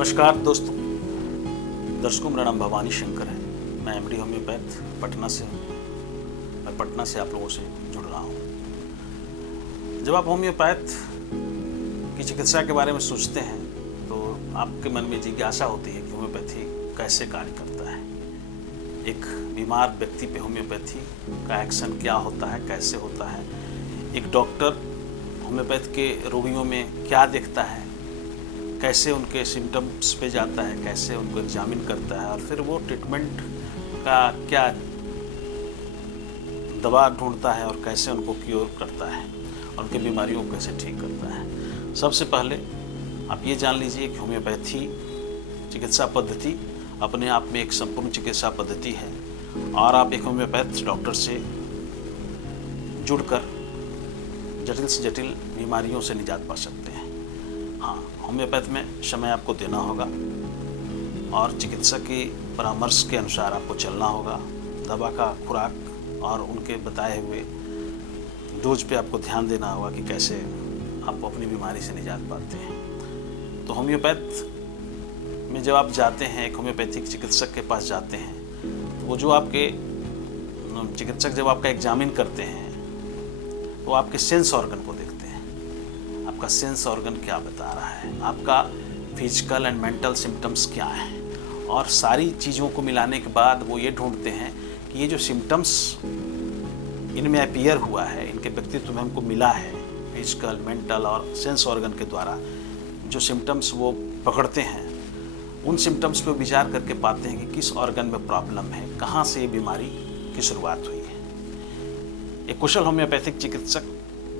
नमस्कार दोस्तों, दर्शकों, मेरा नाम भवानी शंकर है। मैं एमडी होम्योपैथ पटना से हूँ। मैं पटना से आप लोगों से जुड़ रहा हूँ। जब आप होम्योपैथ की चिकित्सा के बारे में सोचते हैं तो आपके मन में जिज्ञासा होती है कि होम्योपैथी कैसे कार्य करता है, एक बीमार व्यक्ति पे होम्योपैथी का एक्शन क्या होता है, कैसे होता है, एक डॉक्टर होम्योपैथ के रोगियों में क्या देखता है, कैसे उनके सिम्टम्स पे जाता है, कैसे उनको एग्जामिन करता है और फिर वो ट्रीटमेंट का क्या दवा ढूंढता है और कैसे उनको क्योर करता है और उनकी बीमारियों को कैसे ठीक करता है। सबसे पहले आप ये जान लीजिए कि होम्योपैथी चिकित्सा पद्धति अपने आप में एक संपूर्ण चिकित्सा पद्धति है और आप एक होम्योपैथ डॉक्टर से जुड़कर जटिल से जटिल बीमारियों से निजात पा सकते हैं। हाँ, होम्योपैथ में समय आपको देना होगा और चिकित्सक की परामर्श के अनुसार आपको चलना होगा। दवा का खुराक और उनके बताए हुए डोज पे आपको ध्यान देना होगा कि कैसे आप अपनी बीमारी से निजात पाते हैं। तो होम्योपैथ में जब आप जाते हैं, एक होम्योपैथिक चिकित्सक के पास जाते हैं, तो वो जो आपके चिकित्सक जब आपका एग्जामिन करते हैं तो आपके सेंस ऑर्गन को देखते हैं। आपका सेंस ऑर्गन क्या बता रहा है, आपका फिजिकल एंड मेंटल सिम्टम्स क्या हैं, और सारी चीज़ों को मिलाने के बाद वो ये ढूंढते हैं कि ये जो सिम्टम्स इनमें अपीयर हुआ है, इनके व्यक्तित्व में हमको मिला है, फिजिकल, मेंटल और सेंस ऑर्गन के द्वारा जो सिम्टम्स वो पकड़ते हैं, उन सिम्टम्स पे विचार करके पाते हैं कि किस ऑर्गन में प्रॉब्लम है, कहाँ से ये बीमारी की शुरुआत हुई है। एक कुशल होम्योपैथिक चिकित्सक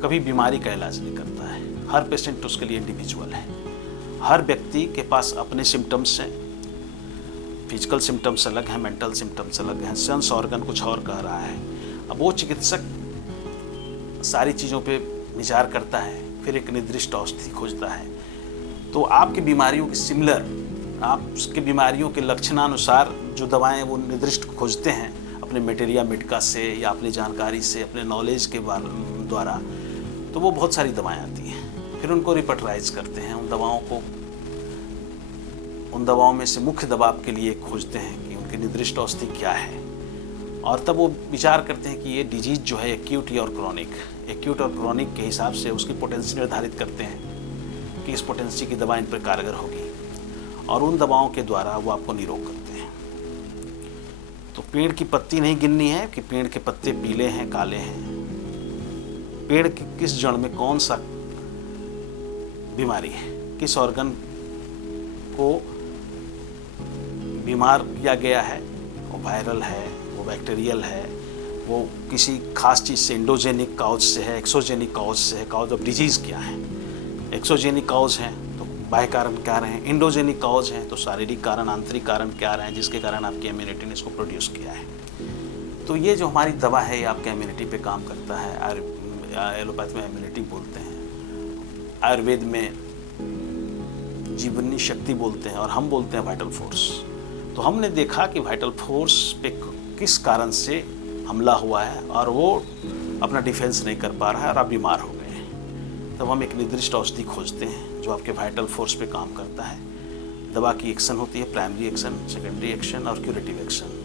कभी बीमारी का इलाज नहीं करता है। हर पेशेंट उसके लिए इंडिविजुअल है। हर व्यक्ति के पास अपने सिम्टम्स हैं, फिजिकल सिम्टम्स अलग हैं, मेंटल सिम्टम्स अलग हैं, सेंस ऑर्गन कुछ और कह रहा है। अब वो चिकित्सक सारी चीज़ों पे विचार करता है, फिर एक निर्दिष्ट औषधि खोजता है। तो आपकी बीमारियों की सिमिलर, आपकी बीमारियों के लक्षणानुसार जो दवाएं वो निर्दिष्ट खोजते हैं अपने मटेरिया मेडिका से या अपनी जानकारी से, अपने नॉलेज के द्वारा, तो वो बहुत सारी दवाएं आती हैं। फिर उनको रिपर्टराइज करते हैं, उन दवाओं में से मुख्य दवा आपके लिए खोजते हैं कि उनकी निर्दिष्ट औषधि क्या है, और तब वो विचार करते हैं कि ये डिजीज जो है एक्यूट या और क्रॉनिक, एक्यूट और क्रॉनिक के हिसाब से उसकी पोटेंसी निर्धारित करते हैं कि इस पोटेंसी की दवा इन पर कारगर होगी, और उन दवाओं के द्वारा वो आपको निरोग करते हैं। तो पेड़ की पत्ती नहीं गिननी है कि पेड़ के पत्ते पीले हैं, काले हैं। पेड़ की किस जड़ में कौन सा बीमारी है, किस ऑर्गन को बीमार किया गया है, वो वायरल है, वो बैक्टीरियल है, वो किसी खास चीज़ से, एंडोजेनिक काउज से है, एक्सोजेनिक काउज से है। काउज ऑफ डिजीज़ क्या है? एक्सोजेनिक काउज हैं तो बाह्य कारण क्या रहे हैं, एंडोजेनिक काउज हैं तो शारीरिक कारण, आंतरिक कारण क्या रहे हैं जिसके कारण आपकी इम्यूनिटी ने इसको प्रोड्यूस किया है। तो ये जो हमारी दवा है ये आपके इम्यूनिटी पे काम करता है। एलोपैथ में इम्यूनिटी बोलते हैं, आयुर्वेद में जीवनी शक्ति बोलते हैं, और हम बोलते हैं वाइटल फोर्स। तो हमने देखा कि वाइटल फोर्स पे किस कारण से हमला हुआ है और वो अपना डिफेंस नहीं कर पा रहा है और आप बीमार हो गए हैं। तब हम एक निर्दिष्ट औषधि खोजते हैं जो आपके वाइटल फोर्स पे काम करता है। दवा की एक्शन होती है प्राइमरी एक्शन, सेकेंडरी एक्शन और क्यूरेटिव एक्शन।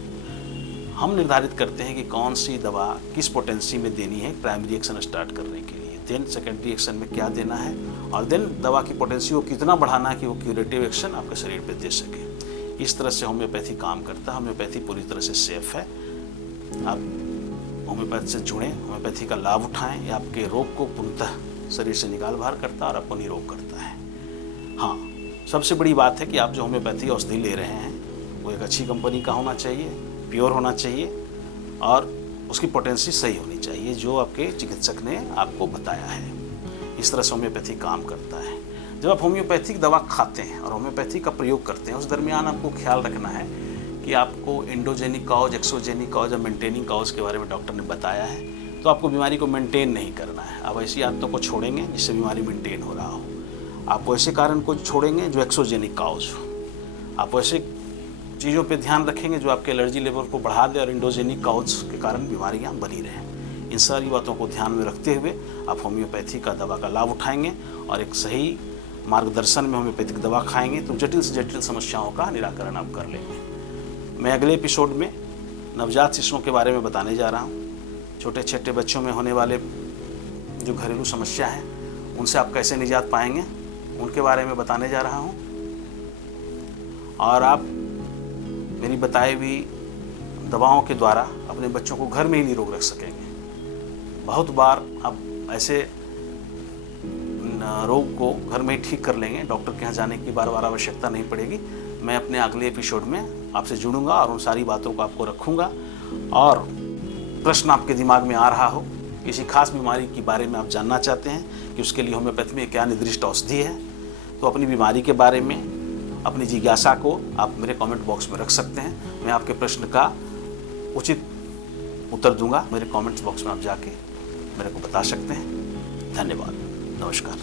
हम निर्धारित करते हैं कि कौन सी दवा किस पोटेंसी में देनी है प्राइमरी एक्शन स्टार्ट करने के लिए, देन सेकेंडरी एक्शन में क्या देना है, और देन दवा की पोटेंसी को कितना बढ़ाना है कि वो क्यूरेटिव एक्शन आपके शरीर पे दे सके। इस तरह से होम्योपैथी काम करता है। होम्योपैथी पूरी तरह से सेफ है। आप होम्योपैथी से जुड़ें, होम्योपैथी का लाभ उठाएं। ये आपके रोग को पूर्णतः शरीर से निकाल बाहर करता है और आपको निरोग करता है। हाँ, सबसे बड़ी बात है कि आप जो होम्योपैथी औषधि ले रहे हैं वो एक अच्छी कंपनी का होना चाहिए, प्योर होना चाहिए, और उसकी पोटेंसी सही होनी चाहिए जो आपके चिकित्सक ने आपको बताया है। इस तरह से होम्योपैथी काम करता है। जब आप होम्योपैथिक दवा खाते हैं और होम्योपैथी का प्रयोग करते हैं, उस दरमियान आपको ख्याल रखना है कि आपको एंडोजेनिक काउज, एक्सोजेनिक काउज और मेंटेनिंग काउज के बारे में डॉक्टर ने बताया है। तो आपको बीमारी को मेंटेन नहीं करना है। आप ऐसी आदतों को छोड़ेंगे जिससे बीमारी मेंटेन हो रहा हो। आप ऐसे कारण को छोड़ेंगे जो एक्सोजेनिक काउज हो। आप ऐसे चीज़ों पे ध्यान रखेंगे जो आपके एलर्जी लेवल को बढ़ा दे और एंडोजेनिक काउज के कारण बीमारियाँ बनी रहें। इन सारी बातों को ध्यान में रखते हुए आप होम्योपैथी का दवा का लाभ उठाएंगे और एक सही मार्गदर्शन में होम्योपैथिक दवा खाएंगे तो जटिल से जटिल समस्याओं का निराकरण आप कर लेंगे। मैं अगले एपिसोड में नवजात शिशुओं के बारे में बताने जा रहा हूँ। छोटे छोटे बच्चों में होने वाले जो घरेलू समस्या है उनसे आप कैसे निजात पाएंगे उनके बारे में बताने जा रहा हूँ। और आप मेरी बताई हुई दवाओं के द्वारा अपने बच्चों को घर में ही निरोग रख सकेंगे। बहुत बार आप ऐसे रोग को घर में ही ठीक कर लेंगे, डॉक्टर के यहाँ जाने की बार बार आवश्यकता नहीं पड़ेगी। मैं अपने अगले एपिसोड में आपसे जुड़ूंगा और उन सारी बातों को आपको रखूंगा। और प्रश्न आपके दिमाग में आ रहा हो, किसी खास बीमारी के बारे में आप जानना चाहते हैं कि उसके लिए होम्योपैथी में क्या निर्दिष्ट औषधि है, तो अपनी बीमारी के बारे में अपनी जिज्ञासा को आप मेरे कमेंट बॉक्स में रख सकते हैं। मैं आपके प्रश्न का उचित उत्तर दूंगा। मेरे कमेंट्स बॉक्स में आप जाके मेरे को बता सकते हैं। धन्यवाद। नमस्कार।